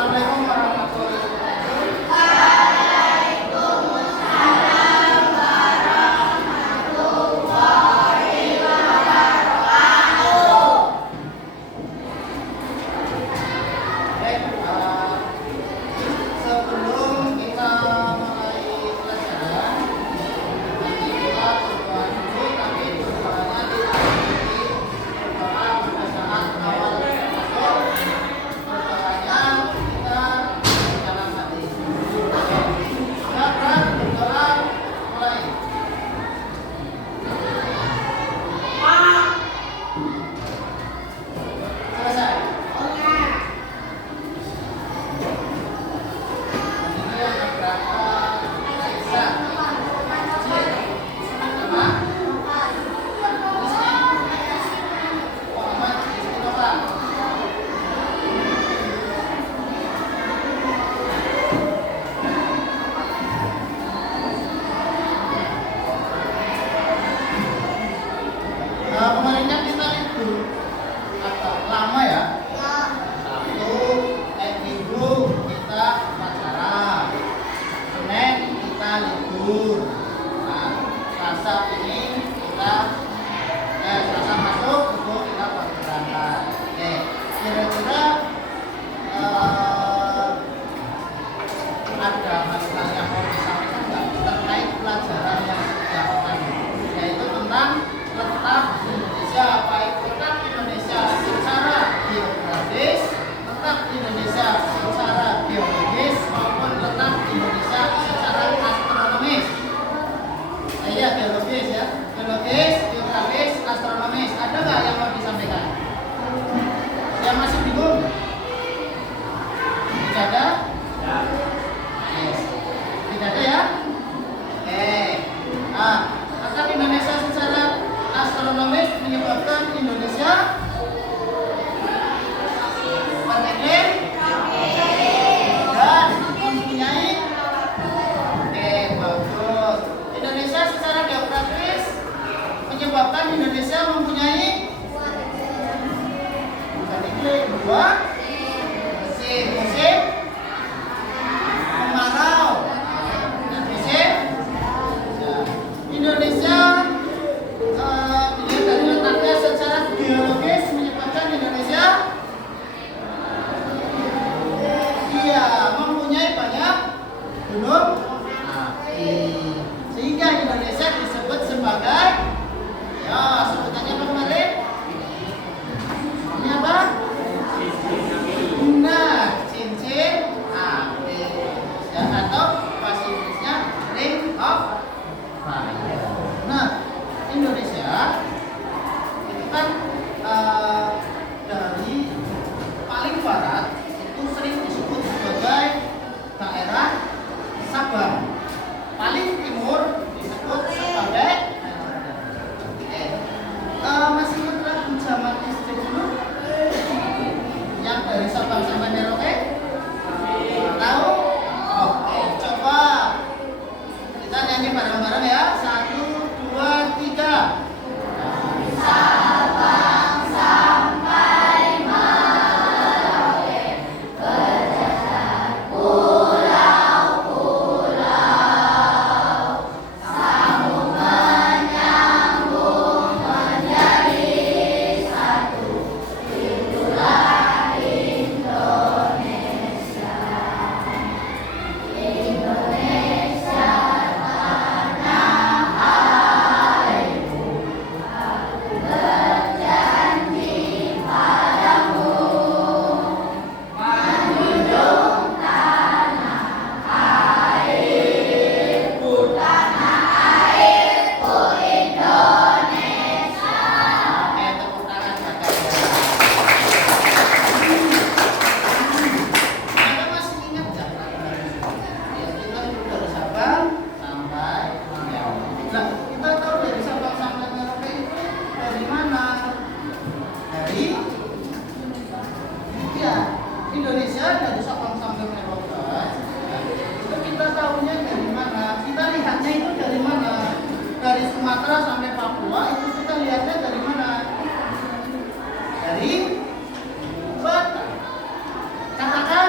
Assalamualaikum warahmatullahi wabarakatuh. Sebelum kita mulai pelajaran, nanti kita berdoa dulu, tapi berdoanya diikuti berdoa pada saat awal masuk. Berdoanya kita dalam hati. Silakan berdoa mulai. Selesai. Kemarinnya kita libur atau lama ya. Sabtu, Minggu kita upacara, Senin kita libur. Nah, Selasa ini kita Selasa masuk, Minggu kita baru berangkat. Oke, kira-kira ada masalah yang mau disampaikan nggak terkait pelajaran yang sudah tadi, yaitu tentang letak Indonesia, baik letak Indonesia secara geografis, letak Indonesia secara biologis, maupun letak Indonesia secara astronomis. Iya, biologis ya, biologis, geografis, astronomis. Ada nggak yang mau disampaikan? Yang masih bingung? Tidak ada? Yes. Tidak ada ya? Oke. Nah, letak Indonesia secara astronomis menyebabkan Indonesia beriklim dan mempunyai bagus. Indonesia secara geografis menyebabkan Indonesia mempunyai bukan iklim, dua musim kemarau dan musim hujan. Indonesia dilihat dari letaknya secara geologis menyebabkan Indonesia mempunyai banyak gunung api, sehingga Indonesia disebut sebagai sebutannya apa kemarin? Ini apa? Nah, cincin api ya, atau bahasa Inggrisnya ring of fire. Nah, Indonesia itu kan dari paling barat itu sering disebut sebagai daerah Sabang, paling timur disebut sebagai masih ingat lagu zaman SD dulu yang dari Sabang sampai Merauke? Tahu? Oke, coba kita nyanyi bareng-bareng ya. 1, 2, 3. Sabang sampai Merauke, berjajar pulau-pulau, sambung menyambung menjadi satu, itulah Indonesia. Indonesia tanah airku, aku berjanji padamu, menjunjung tanah airku, Indonesia. Oke, tepuk tangan buat kalian. Anda masih ingat nggak? Ya, kita dulu dari Sabang sampai Merauke. Nah, kita tahu dari Sabang sampai Merauke itu dari mana? Dari Indonesia, dari Sabang sampai Merauke. Itu kita tahunya dari mana? Kita lihatnya itu dari mana? Dari Sumatera sampai Papua itu kita lihatnya dari mana? Dari Batak. Katakan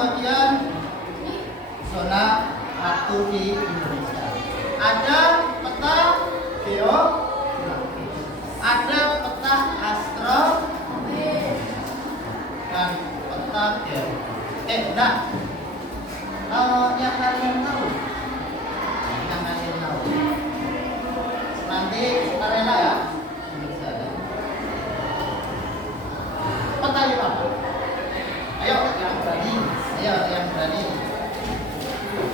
pembagian zona waktu di Indonesia. Ada peta geografis, ada peta astronomi, dan peta geografi. Yang kalian tahu, nanti suka rela ya. Peta itu apa? Ayo yang berani,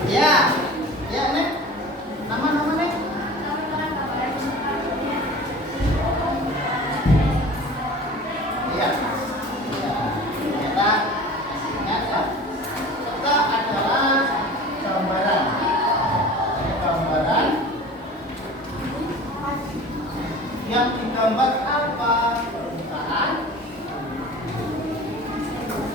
Ya, nih. Nama nih. Iya. Kita ingat ya. Peta adalah gambaran yang digambar apa? Permukaan.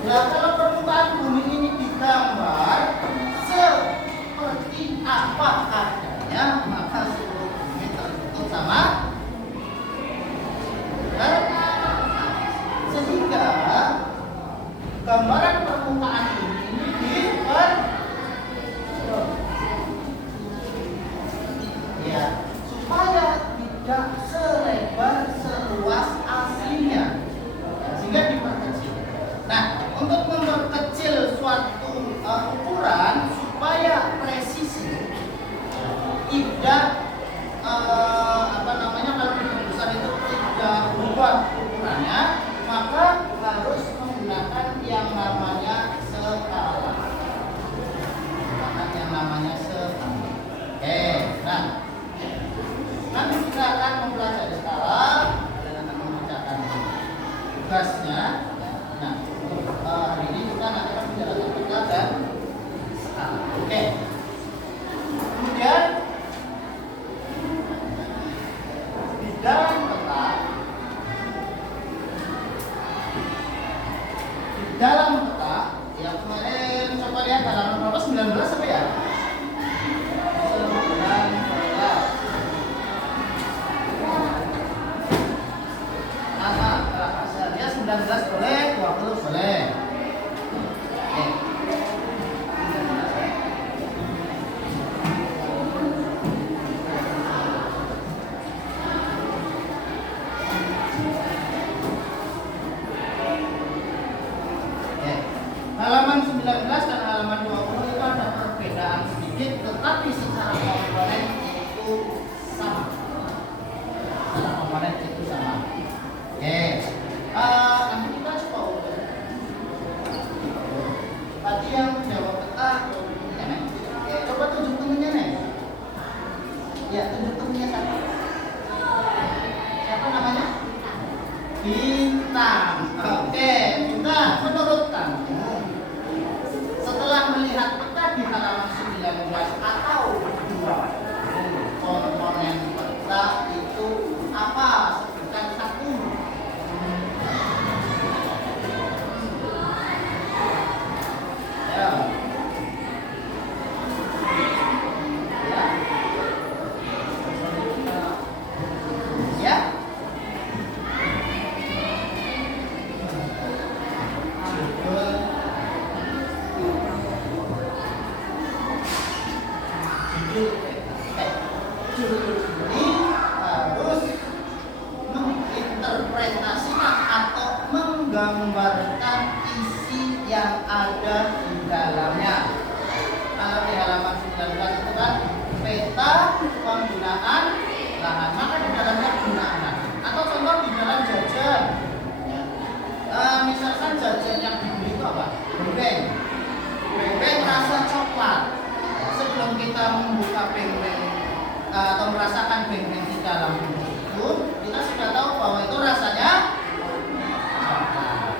Ya, kalau permukaan bumi ini digambar seperti apa adanya, maka seluruh bumi tertutup sama sehingga gambaran permukaan bumi ini supaya tidak selebar seluas aslinya, sehingga diperkecil. Nah, untuk memperkecil suatu ukuran supaya presisi, tidak kalau besar itu tidak berubah ukurannya, maka harus menggunakan yang namanya skala. Nah, nanti kita akan mempelajari skala dan akan mengerjakan tugasnya. Nah, hari ini kita nanti akan menjalankan peta dan skala. Kemudian di dalam peta, ya kemarin coba lihat halaman berapa? 19 apa ya? 19 boleh, 20 boleh. Halaman 19 dan halaman 20 itu ada perbedaan sedikit, tetapi secara komponen itu sama. Nanti kita coba ukur. Tadi yang jawab peta, coba tunjuk temennya nih. Ya, tunjuk temennya siapa? Siapa namanya? Bintang. Bintang, menurut kamu, setelah melihat peta di halaman 19 atau 2, komponen peta itu apa? Sebutkan satu. Ini harus menginterpretasikan atau menggambarkan isi yang ada di dalamnya. Kalau di halaman 19 itu kan peta penggunaan lahan, maka di dalamnya penggunaan lahan. Atau contoh di dalam jajan, misalkan jajan yang dibeli itu apa? Beng rasa coklat. Sebelum kita membuka beng atau merasakan beng di dalam itu, kita sudah tahu bahwa itu rasanya coklat.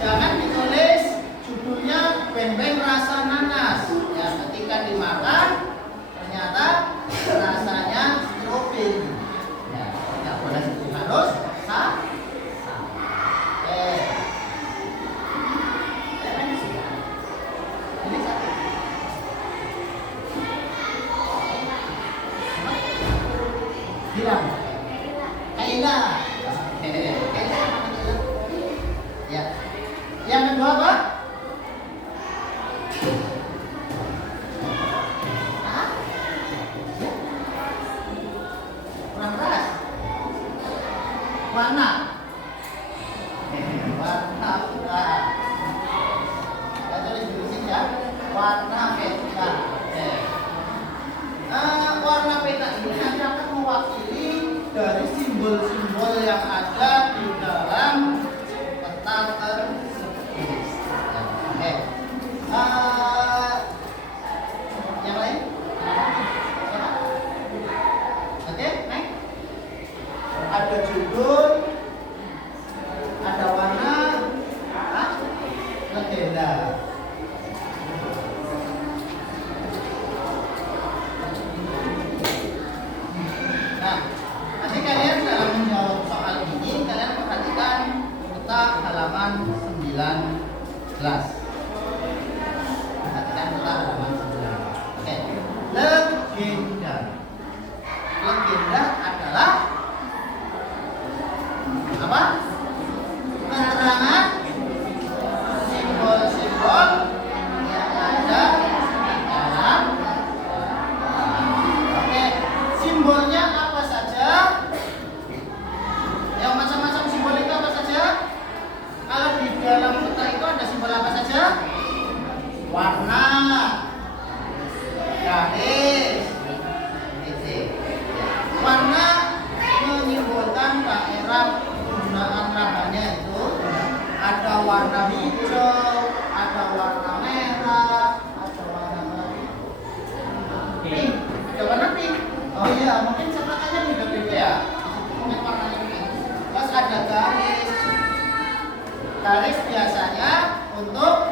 Jangan ditulis judulnya beng rasa nanas. Ya, ketika dimakan ternyata rasanya stroberi. Ya, tidak boleh, harus sama. Ini satu. Bilang Kaila. Ya. Yang kedua apa? warna. Warna peta. Kita tulis dulu sih ya. Warna peta. Oke. Warna peta ini nanti akan mewakili dari simbol-simbol yang ada di dalam peta tersebut. Oke. Yang lain? Oke, next. Ada judul, ada warna, legenda. Nah, nanti kalian dalam menjawab soal ini, kalian perhatikan peta halaman 19. Perhatikan peta halaman 19. Oke, legenda. Legenda adalah apa? Keterangan simbol-simbol yang ada dalam. Oke, simbolnya apa saja? Yang macam-macam simbol itu apa saja? Kalau di dalam peta itu ada simbol apa saja? Warna, garis, titik. Warna menyimbolkan daerah penggunaan rahanya itu. Ada warna hijau, ada warna merah, ada warna pink. Ada warna pink. Oh iya, mungkin cetakannya beda-beda ya. Mungkin warnanya pink. Terus ada garis. Garis biasanya untuk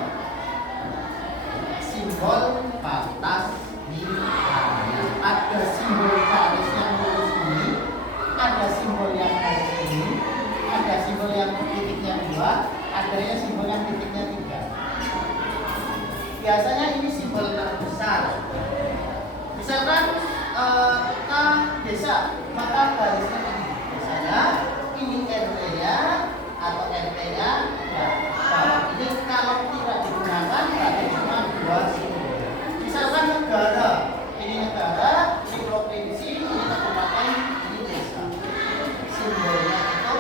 simbol batas wilayah. Ada simbol garis yang lurus ini, ada simbol yang garis ini, ada simbol yang titiknya 2, ada yang simbol yang titiknya 3. Biasanya ini simbol terbesar. Misalkan kita desa, maka garisnya ini. Misalnya ini RT-nya atau RT-nya ya bawah ini. Kalau tidak digunakan berarti cuma 2 simbol. Misalkan negara, ini negara, ini provinsi, ini kabupaten, ini desa. Simbolnya itu,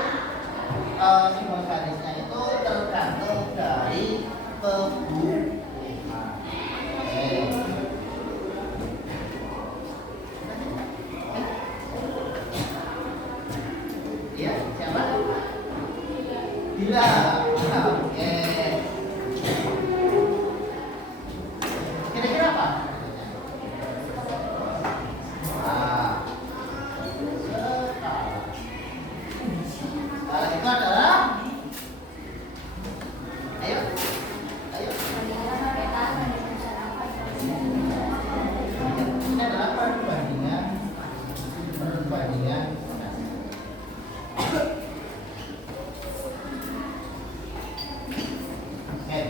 simbol garisnya itu tergantung dari kebutuhan. Iya, siapa? Bila. Oke. Kira-kira apa? Skala itu adalah, ayo, ini adalah perbandingan. Oke,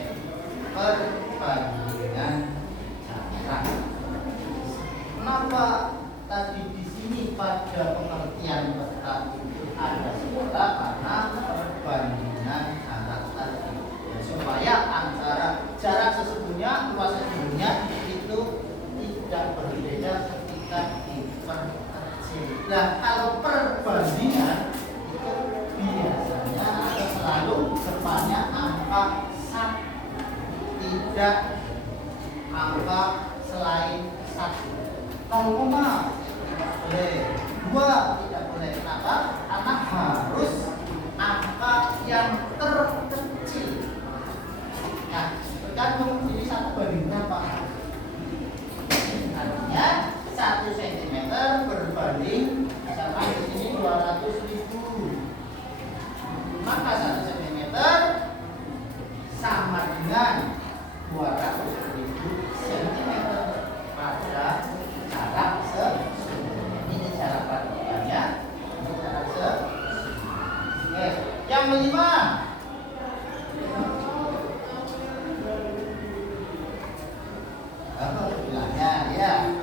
perbandingan jarak. Kenapa tadi di sini pada pengertian peta itu ada skala? Karena perbandingan jarak tadi, ya, supaya antara jarak sesungguhnya, luas sesungguhnya itu tidak berbeda ketika diperkecil. Nah, kalau perbandingan itu biasanya selalu depannya angka 1, tidak angka selain 1. 0, tidak boleh, 2 tidak boleh. Kenapa? Karena harus angka yang terkecil. Nah, tergantung ini 1 banding berapa. Artinya 1 cm berbanding, misalkan di sini 200.000, maka 1 cm sama dengan 200.000 cm pada jarak sesungguhnya. Ini jarak patokannya, ini jarak sesungguhnya. Oke, yang kelima. Apa bilangnya ya?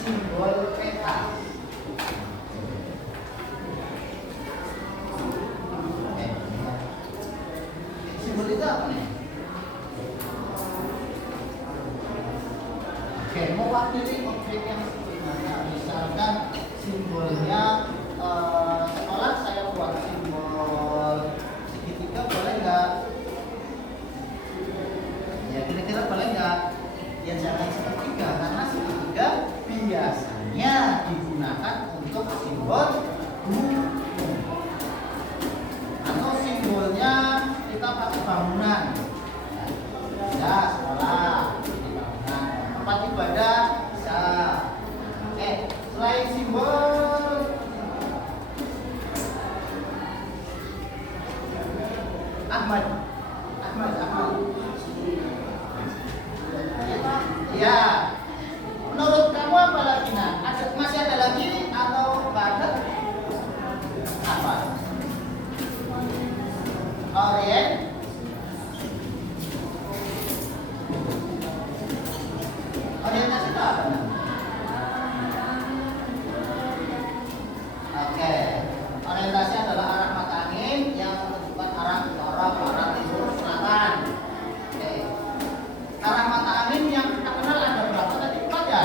Simbol peta. Simbol itu apa nih? Oke, mewakili objek yang sebenarnya. Misalkan simbolnya bangunan. Ya, sekolah, ini bangunan. Tempat ibadah bisa. Selain simbol Ahmad. Ya. Menurut kamu apa lagi nah? Masih ada lagi atau nggak ada? Apa? Orient. Orientasi itu apa? Oke. Orientasi adalah arah mata angin yang menunjukkan arah utara, barat, timur, selatan. Oke. Arah mata angin yang kita kenal ada berapa tadi? 4 ya?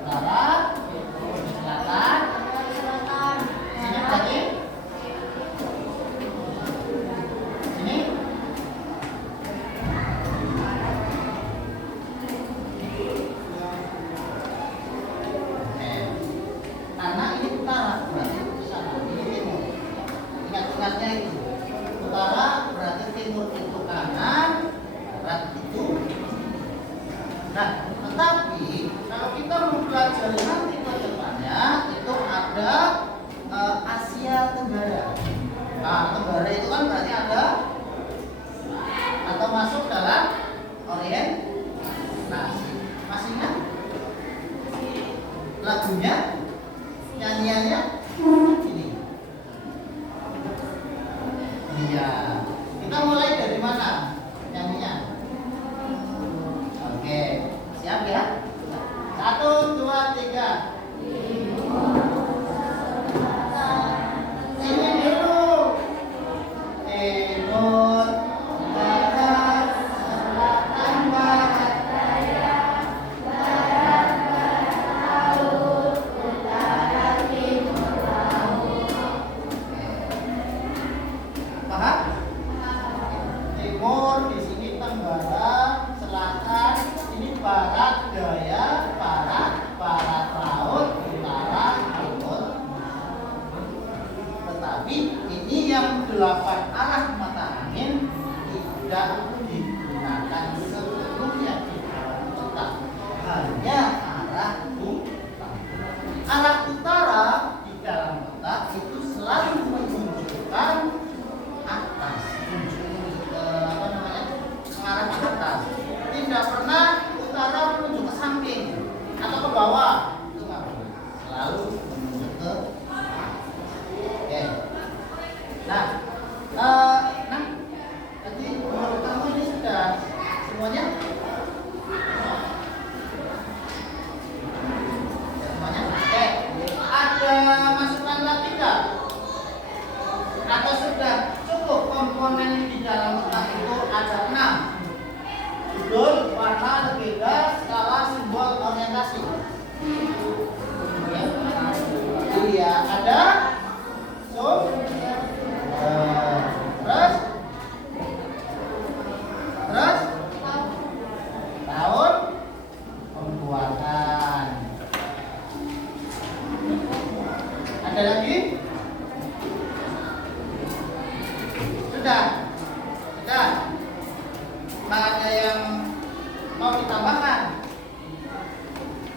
Utara, timur, selatan. Sini berarti? Sini? Karena ini utara berarti ke sana, ini timur. Ingat-ingatnya itu. Utara berarti timur itu kanan, barat itu. Nah, tetapi kalau kita mempelajari nanti ke depannya itu ada Asia Tenggara. Nah, Tenggara itu kan berarti ada atau masuk dalam orientasi. Masih ingat? Lagunya, nyanyiannya ini. Iya. Kita mulai dari mana nyanyinya? Oke, siap ya? 1, 2, 3. Ini dulu. Timur, barat, selatan, barat, daya, barat, laut, utara, timur, laut. Paham? Timur di sini tenggara, selatan ini barat daya, barat laut, utara timur. Tetapi ini yang 8 arah mata angin tidak digunakan seluruhnya di dalam peta, hanya arah utara. Arah utara di dalam peta itu selalu menunjukkan atas, mengarah ke atas. Tidak pernah utara menunjuk ke samping atau ke bawah. Itu nggak boleh. Selalu menunjuk ke atas. Oke. Nah, jadi menurut kamu ini sudah semuanya? Semuanya? Oke. Ada masukan lagi nggak? Atau sudah cukup komponen di dalam peta itu ada 6? Judul, warna, legenda, skala, simbol, orientasi. Iya, ada. Terus tahun pembuatan. Ada lagi? Sudah. Nah, ada yang mau ditambahkan?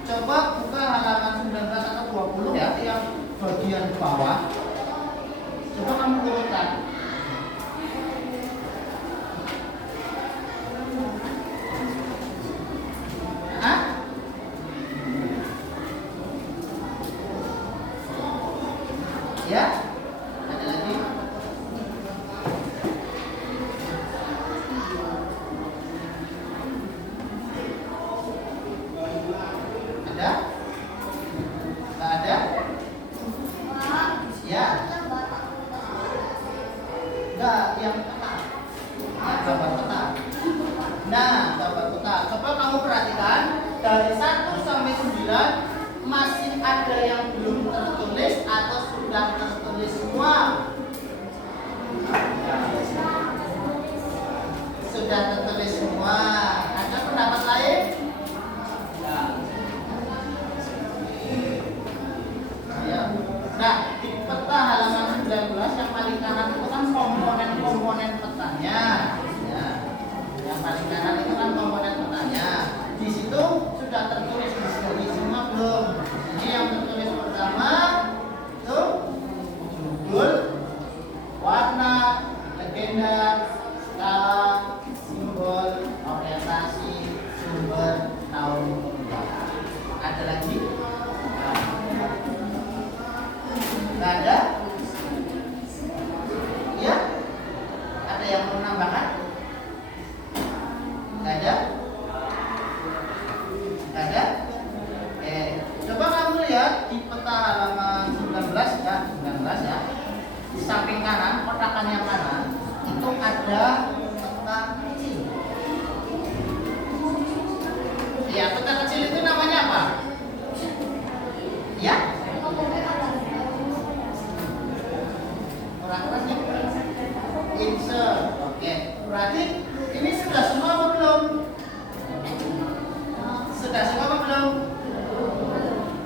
Coba buka halaman 19 atau 20 ya, yang bagian bawah. Coba kamu urutkan. Hah? Ya? Ada lagi? Ada? Nggak ada? Ya. Enggak, yang peta. Yang gambar peta. Nah, gambar peta. Coba kamu perhatikan dari 1 sampai 9 masih ada yang belum tertulis atau sudah tertulis semua? Sudah tertulis semua. Ada pendapat lain? Ya. Nah, di peta halaman 19 yang paling kanan itu kan komponen-komponen petanya, ya. Tambahan? Nggak ada? Nggak ada? Oke. Coba kamu lihat di peta halaman 19 ya, 19 ya. Di samping kanan, kotakan yang kanan itu ada peta kecil. Ya, peta kecil itu namanya apa? Ya? Orang-orangnya insert. Oke. Berarti ini sudah semua apa belum? Sudah semua apa belum?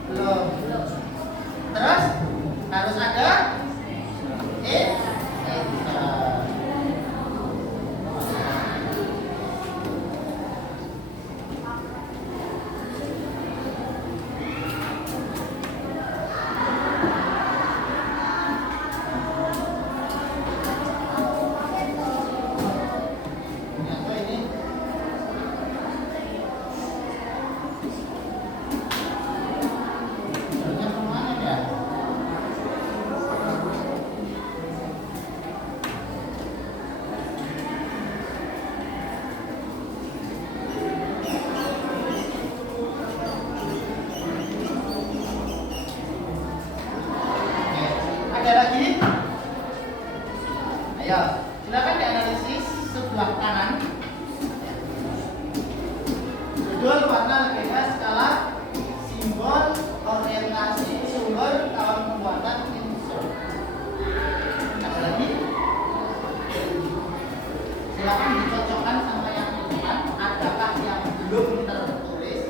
Belum. Terus harus ada insert. Ada lagi? Ayo, silakan dianalisis sebelah kanan. Judul warna bebas skala simbol orientasi sumber tahun pembuatan insert. Ada lagi? Silakan dicocokkan sama yang di depan. Adakah yang belum tertulis?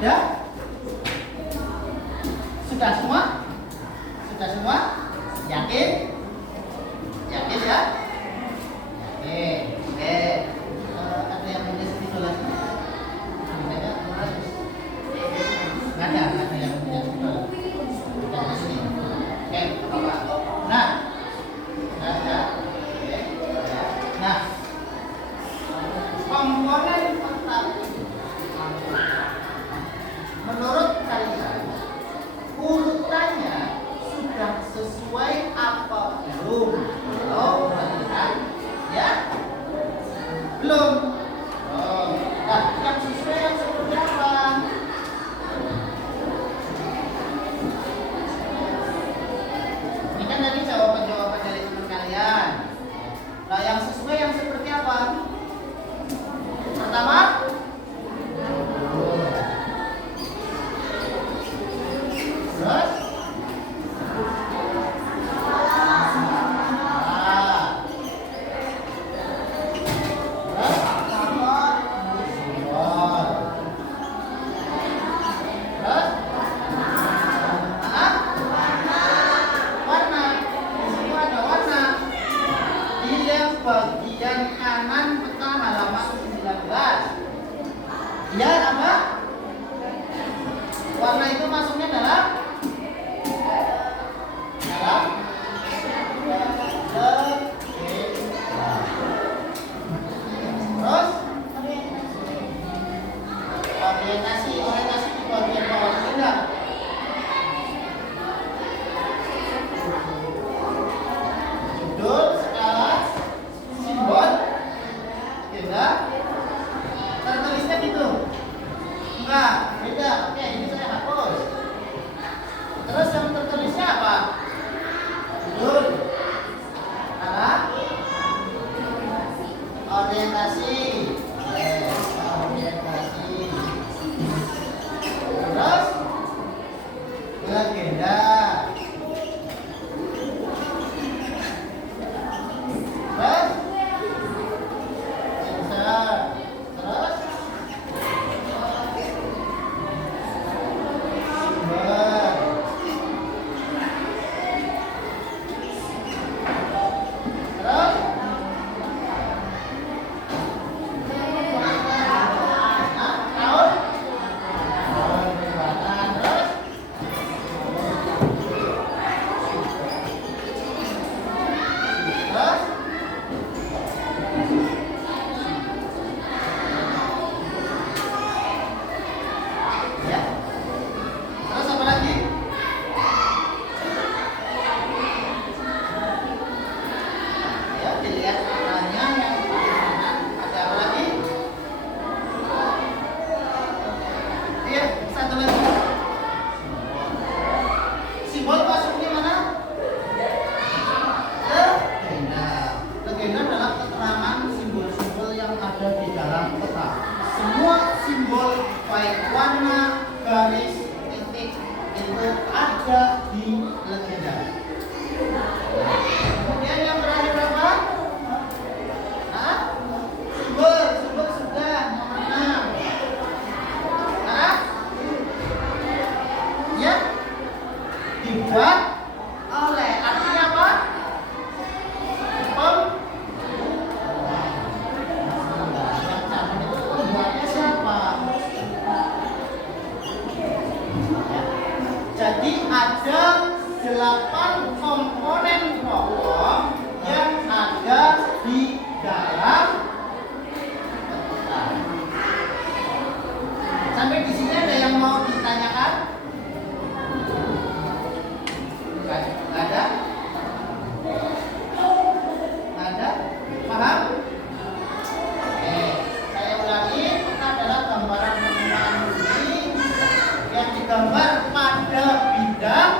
Ada? Sudah semua? Sudah semua? Yakin? Yakin ya? Yakin. Oke. Ada yang menulis di kelasnya? Ada? Nggak ada yang menulis di kelas. Yang di sini. Oke, apa? Nah. Ada. Oke. Nah. Komponen peta menurut kalian urutannya sudah sesuai apa belum? Belum, kan? Ya? Belum. Oh, nah, yang sesuai yang seperti apa? Ini kan tadi jawaban-jawaban dari teman kalian. Nah, yang sesuai yang seperti apa? Pertama, terus warna. Di situ ada warna. Di yang bagian kanan peta halaman 19. Ya, apa? Warna itu masuknya dalam terus orientasi di bagian bawah tidak. Judul skala simbol tidak. Tertulisnya gitu. Enggak, beda. Oke, ini saya hapus. Terus yang tertulisnya apa? Judul skala orientasi. Orientasi. Terus legenda. Terus insert. Terus sumber. Terus simbol baik warna, garis, titik itu ada di legenda. Kemudian yang terakhir apa? Hah? Sumber sudah nomor 6. Hah? Ya? Dibuat oleh, artinya apa? Pembuatnya siapa? Jadi ada 8 komponen pokok yang ada di dalam peta. Sampai di sini ada yang mau ditanyakan? Ada? Ada? Paham? Saya ulangi, peta adalah gambaran permukaan bumi yang digambar pada bidang.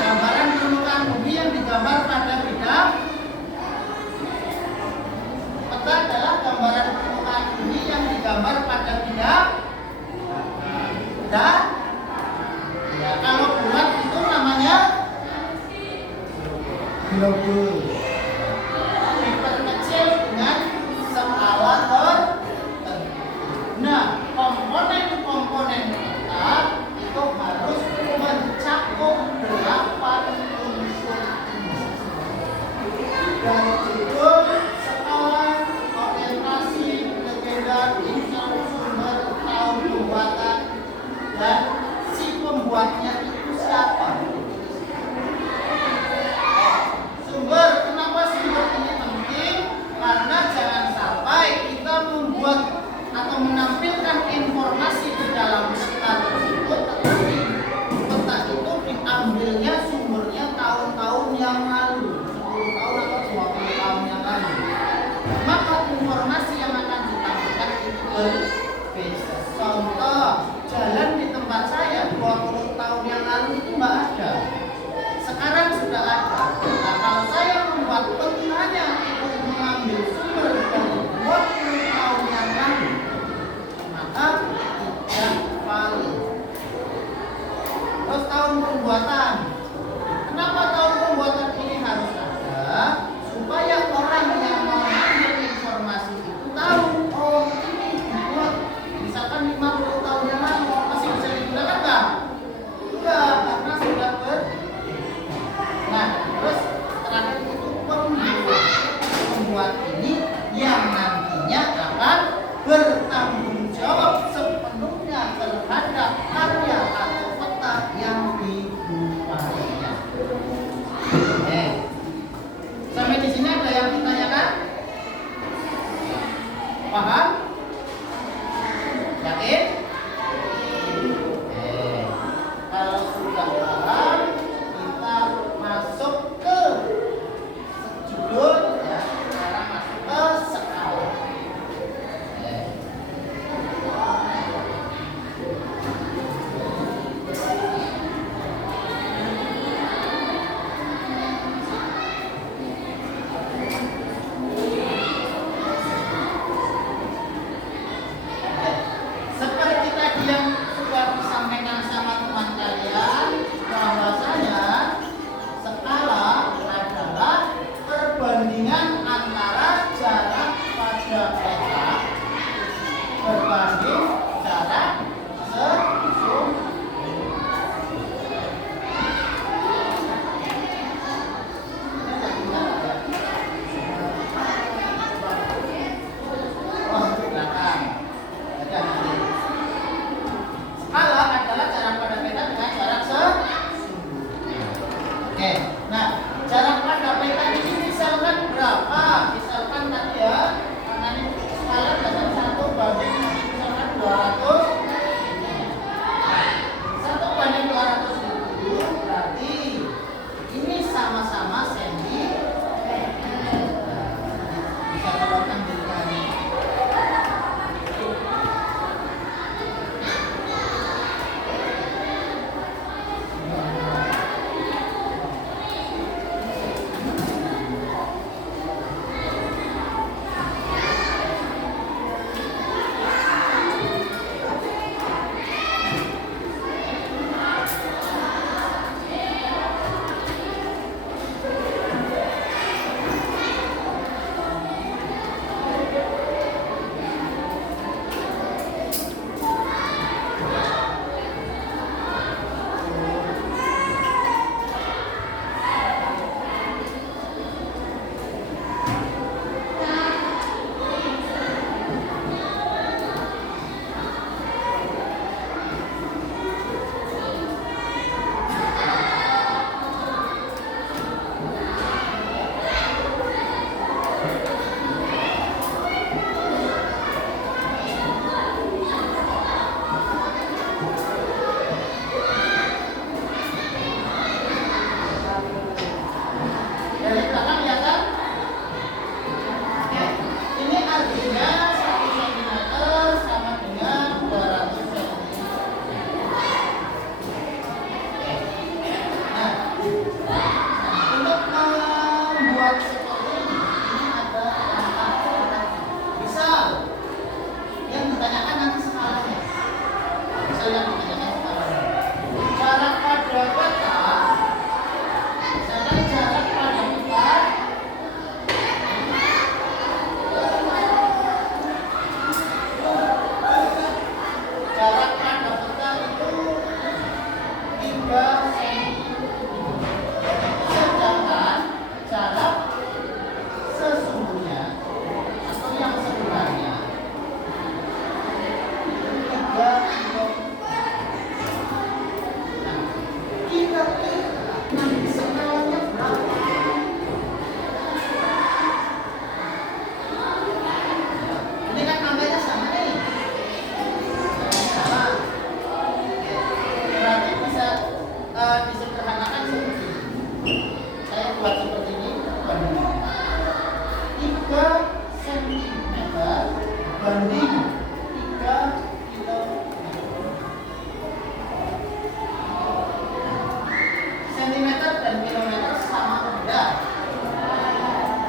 Gambaran permukaan bumi yang digambar pada bidang. Peta adalah gambaran permukaan bumi yang digambar pada bidang. Dan ya, kalau bulat itu namanya globe. Diperkecil dengan skala tertentu. Nah, komponen-komponen peta itu harus mencakup 8 unsur ini. Dari judul, sekolah, orientasi, legenda, insur, sumber, tahun pembuatan, dan si pembuatnya itu siapa? Sumber, kenapa sumber ini penting? Karena jangan sampai kita membuat atau menampilkan informasi di dalam peta tersebut, tetapi peta itu diambilnya sumbernya tahun-tahun yang lalu, 10 tahun atau 20 tahun yang lalu. Maka informasi yang akan ditampilkan itu berbeda. Contoh, jalan di tempat saya 20 tahun yang lalu itu nggak ada. Sekarang sudah ada. Nah, kalau saya membuat petanya itu mengambil sumber dari 20 tahun yang lalu, maka tidak valid. Terus tahun pembuatan. Kenapa tahun pembuatan ini harus ada? Supaya orang yang mengambil informasi itu tahu, oh ini dibuat misalkan 50 tahun yang lalu, masih bisa digunakan nggak? Enggak, karena sudah Nah, terus terakhir itu pembuat ini yang nantinya akan bertanggung jawab sepenuhnya terhadap karya atau peta yang dibuatnya. Sampai di sini ada yang ditanyakan? Paham? Yakin? Kalau sudah paham, kita masuk ke judul ya. Sekarang masuk banding 3 kilometer. Sentimeter dan kilometer sama atau beda?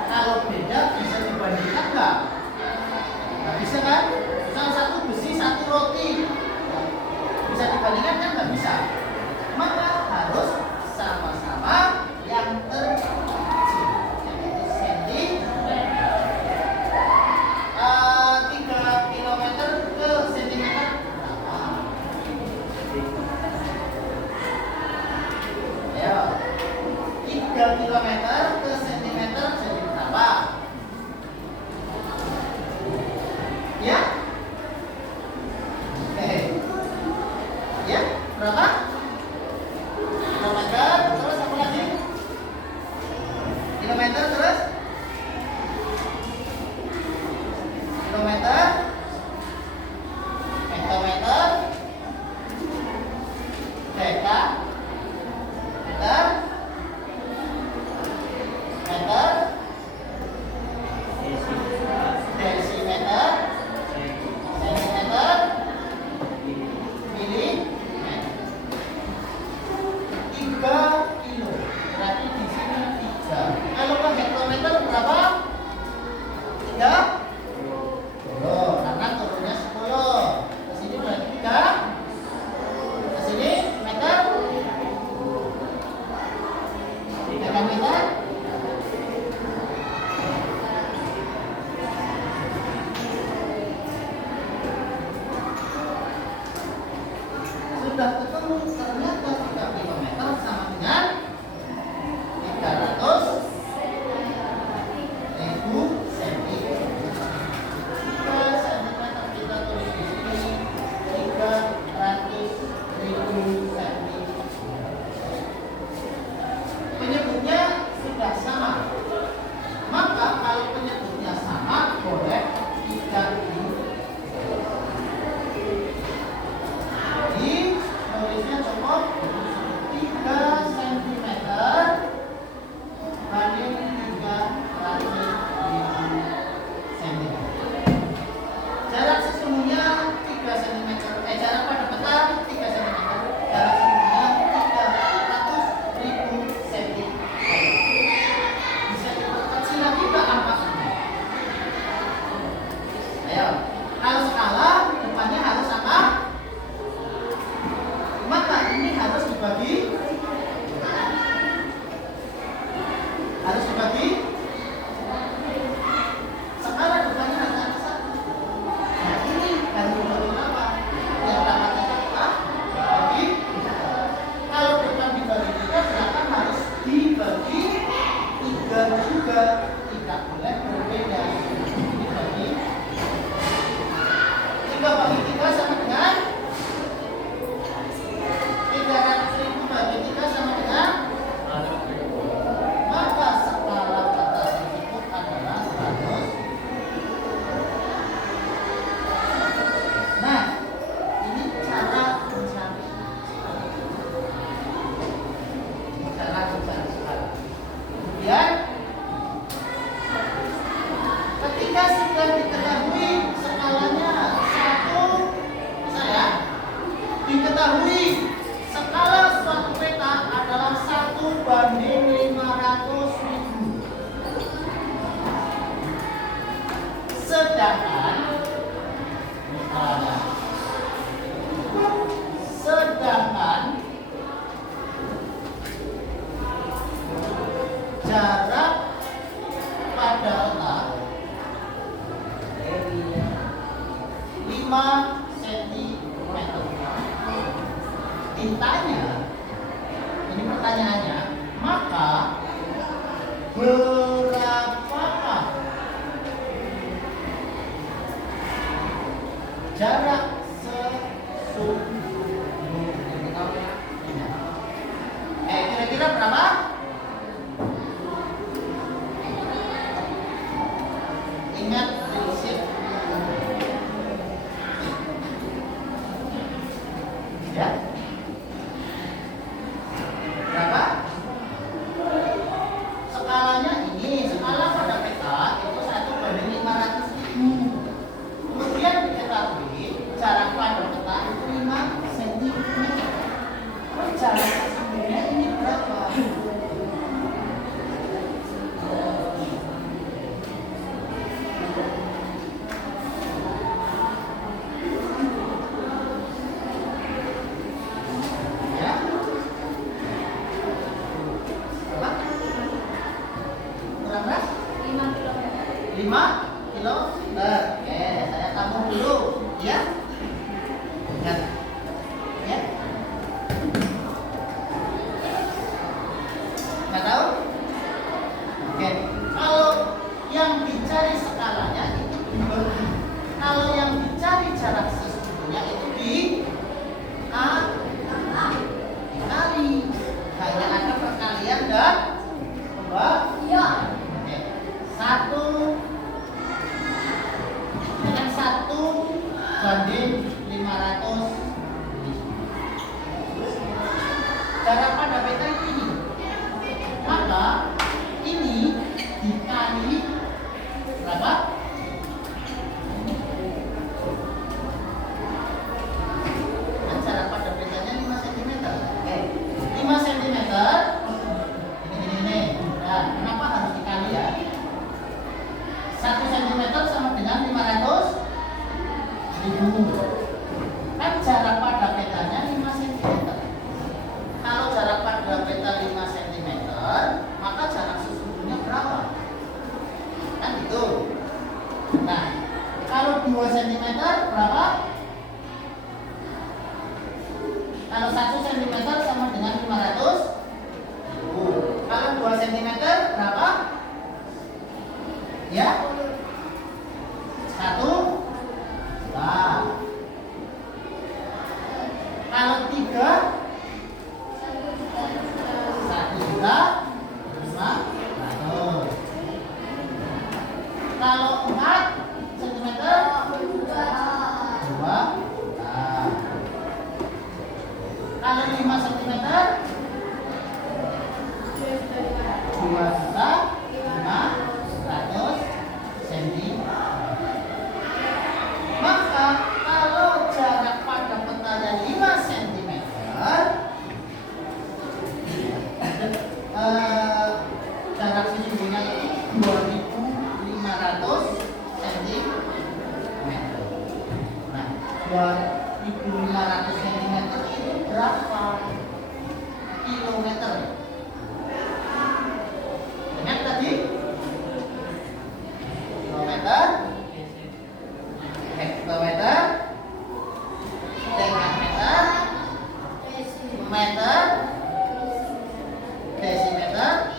Kalau beda bisa dibandingkan nggak? Nggak bisa kan? Misal satu besi, satu roti. Bisa dibandingkan kan nggak bisa? Maka harus sama-sama yang terkecil, yaitu sentimeter. 3 kilometer ke sentimeter berapa? Ayo, 3 kilometer ke sentimeter jadi berapa? Ya? Ya, berapa? Kilometer, terus apa lagi? Kilometer, terus? Kilometer, hektometer, deka, meter, meter, desimeter, sentimeter, milimeter. 3 kilo. Berarti di sini 3. Kalau ke hektometer berapa? 3. Oh, karena turunnya 10. Ke sini berarti 3. Ke sini meter. Meter. Sudah ketemu, ternyata 3 kilometer sama dengan 300.000 sentimeter. 3 sentimeter kita tulis di sini 300.000 sentimeter. Penyebutnya sudah sama. Maka kalau penyebutnya sama boleh 3 ini. Jadi nulisnya cukup 3 cm banding 300.000 cm. Jarak sesungguhnya 3 cm. Jarak pada peta 3 cm. Jarak sesungguhnya 300.000 cm. Bisa diperkecil lagi nggak angkanya? Ayo, kalau skala depannya harus apa? Maka ini harus dibagi skala depannya harus ada 1. Nah ini harus dibagi berapa? Yang dapatnya apa? Dibagi 3. Kalau depan dibagi 3 belakang harus dibagi 3 juga. Tidak boleh berbeda. Dibagi 3 bagi 3 sama dengan 300.000 bagi 3 sama dengan, maka skala kata tersebut adalah 100. Nah, ini cara mencari skala. Kemudian ketika sudah diketahui skalanya 1, misalnya diketahui skala suatu peta adalah 1 banding 500.000. Sedangkan jarak pada peta 5 cm. Ditanya, ini pertanyaannya, maka berapakah jarak sesungguhnya? Kira-kira berapa? Ingat prinsip ya. Berapa? Skalanya ini, skala pada peta itu 1 banding 500.000. kilometer. Oke, saya tambah dulu, ya. Ingat, ya. Nggak tahu? Oke, kalau yang dicari skalanya itu dibagi. Kalau yang dicari jarak sesungguhnya itu dikali. Hanya ada perkalian dan pembagian. Oke, 1/500. Jarak pada peta ini. Maka ini dikali berapa? Kan jarak pada petanya 5 cm. Oke, 5 cm. Ini. Nah, kenapa harus dikali ya? 1 cm sama dengan 500.000. Kan jarak pada petanya 5 cm. Kalau jarak pada peta 5 cm, maka jarak sesungguhnya berapa? Kan gitu. Nah, kalau 2 cm berapa? Kalau 1 cm sama dengan 500. Kalau 2 cm berapa? Ya? 1 juta. Kalau 3, 1.500.000. Kalau 4 cm 2 juta. Kalau 5 cm 2.500.000 cm. Maka kalau jarak pada petanya 5 cm, jarak sesungguhnya itu 2.500 cm. Nah, 2.500 cm itu berapa kilometer? Ingat tadi? Kilometer, hektometer, dekameter, meter, desimeter,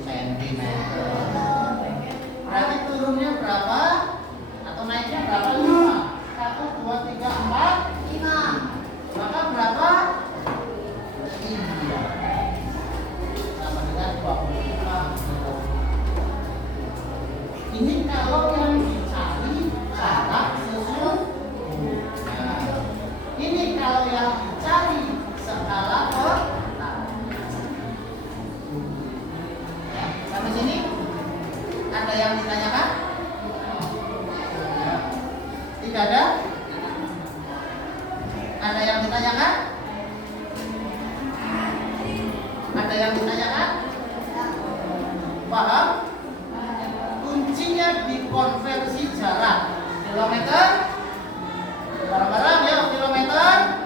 sentimeter. Berarti turunnya berapa? Atau naiknya berapa? 5. 1, 2, 3, 4, 5. Maka berapa? 3. Sama dengan 25. Ini kalau yang dicari jarak sesungguhnya. Ini kalau yang dicari skala peta. Ya, sampai sini ada yang ditanyakan? Tidak ada? Ada yang ditanyakan? Ada yang ditanyakan? Paham? Kuncinya dikonversi jarak. Kilometer? Bareng-bareng ya, kilometer,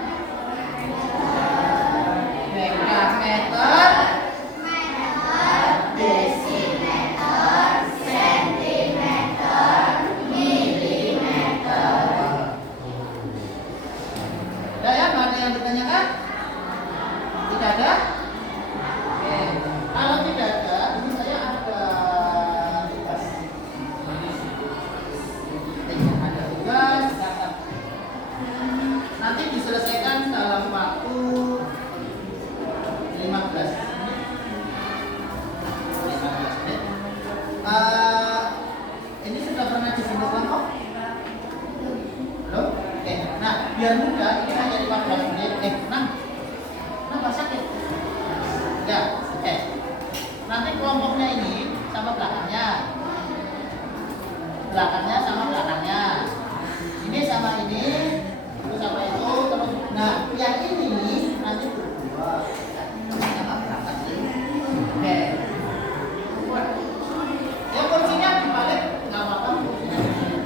dekameter, desimeter, sentimeter, milimeter. Ada ya? Nggak ada yang ditanyakan? Tidak ada? Oke. Kalau tidak ada, ini saya ada tugas. Ada tugas. Nanti diselesaikan dalam waktu 15 menit. Ini sudah pernah dibuat kelompok? Belum? Oke. Nah, biar mudah, ini hanya 15 menit. 6. Kenapa sakit? Ya, oke. Nanti kelompoknya ini sama belakangnya. Belakangnya sama belakangnya. Ini sama ini, terus sama itu, terus. Nah, yang ini nanti berdua. Sama berapa sih? Oke. Ya kuncinya dibalik, nggak apa-apa. Kuncinya dibalik.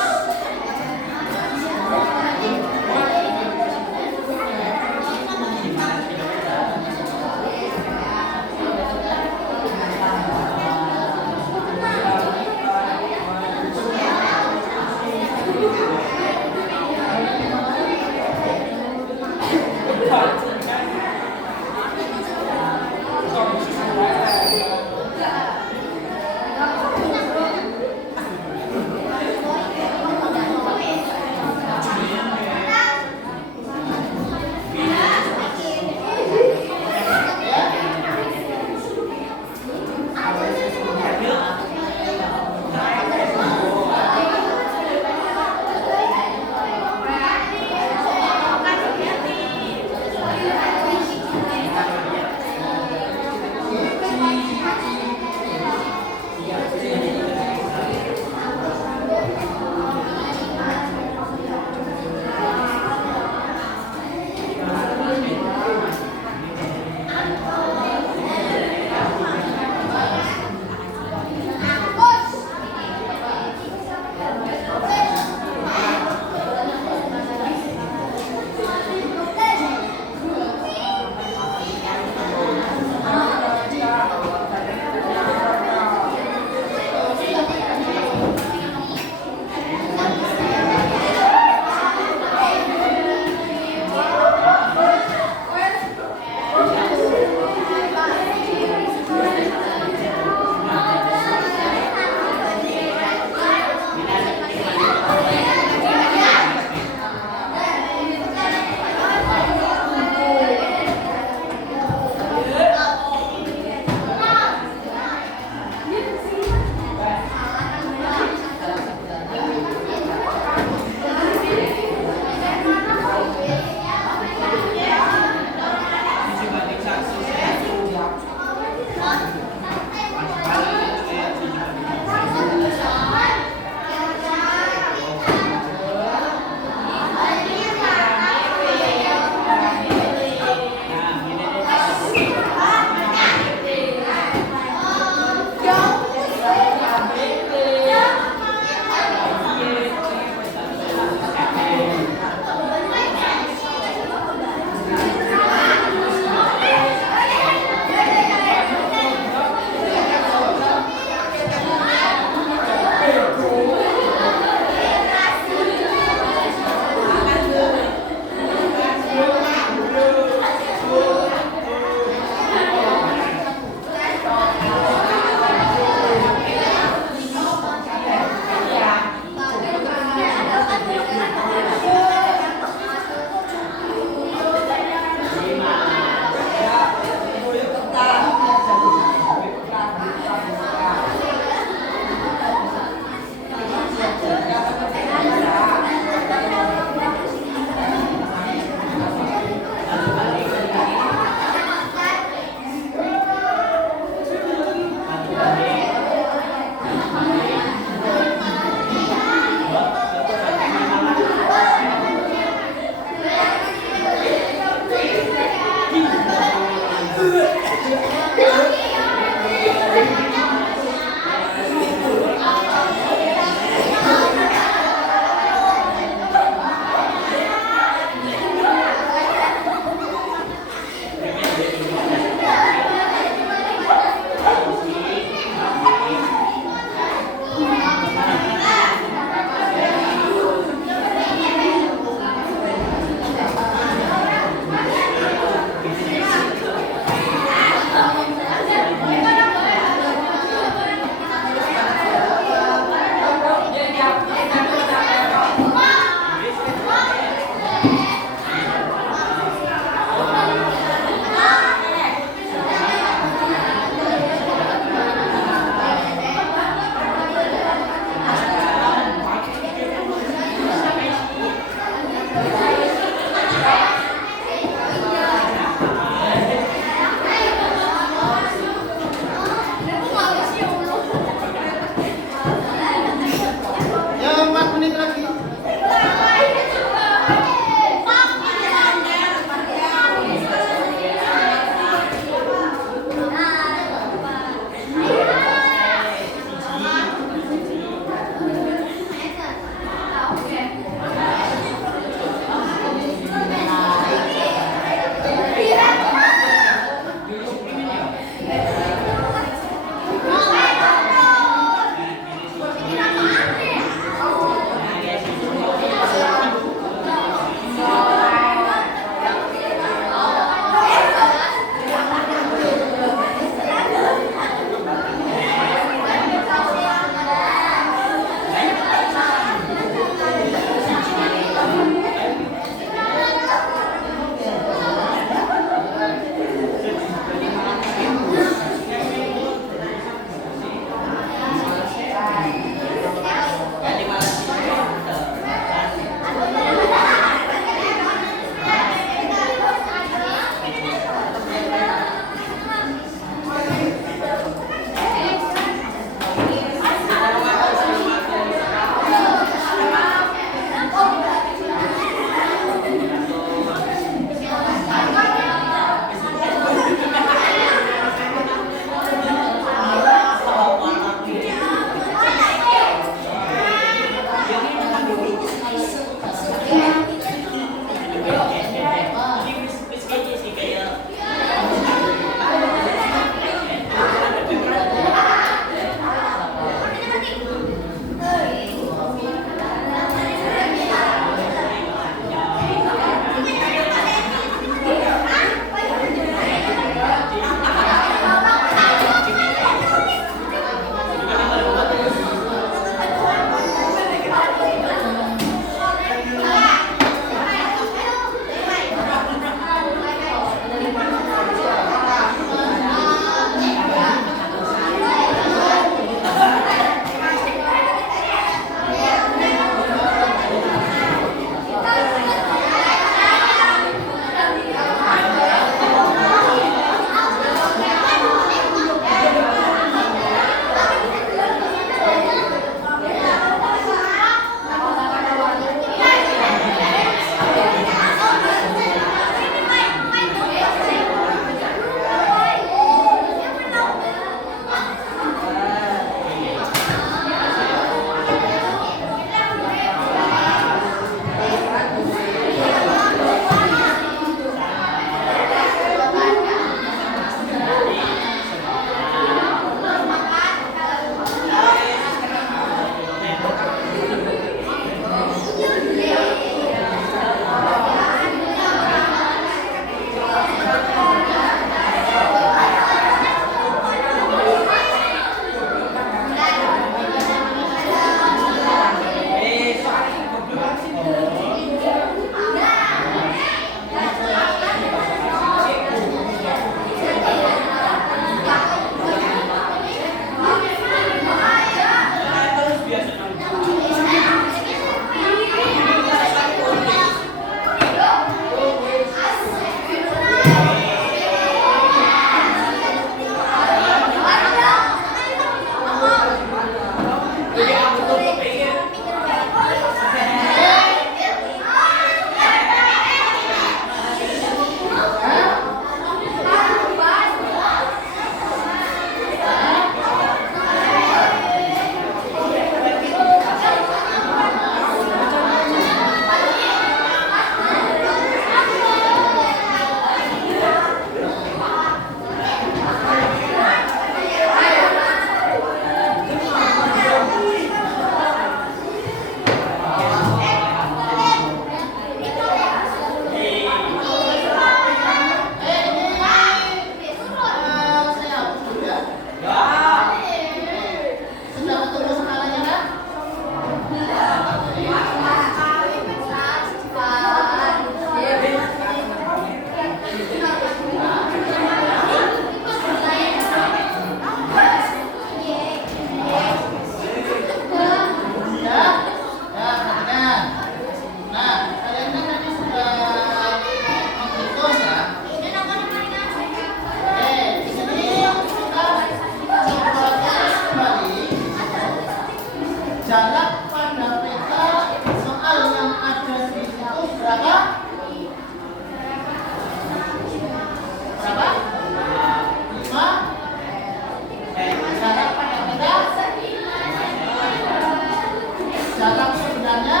dalam sebenarnya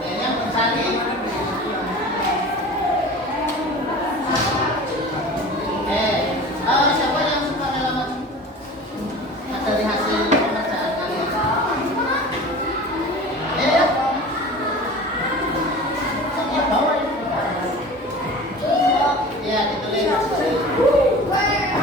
yang mencari. Siapa yang suka halaman dari hasil pekerjaan kalian? Ya, yang bawah itu. Ya, ditulis. Saya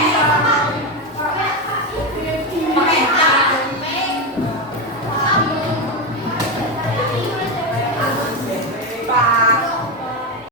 Indonesia.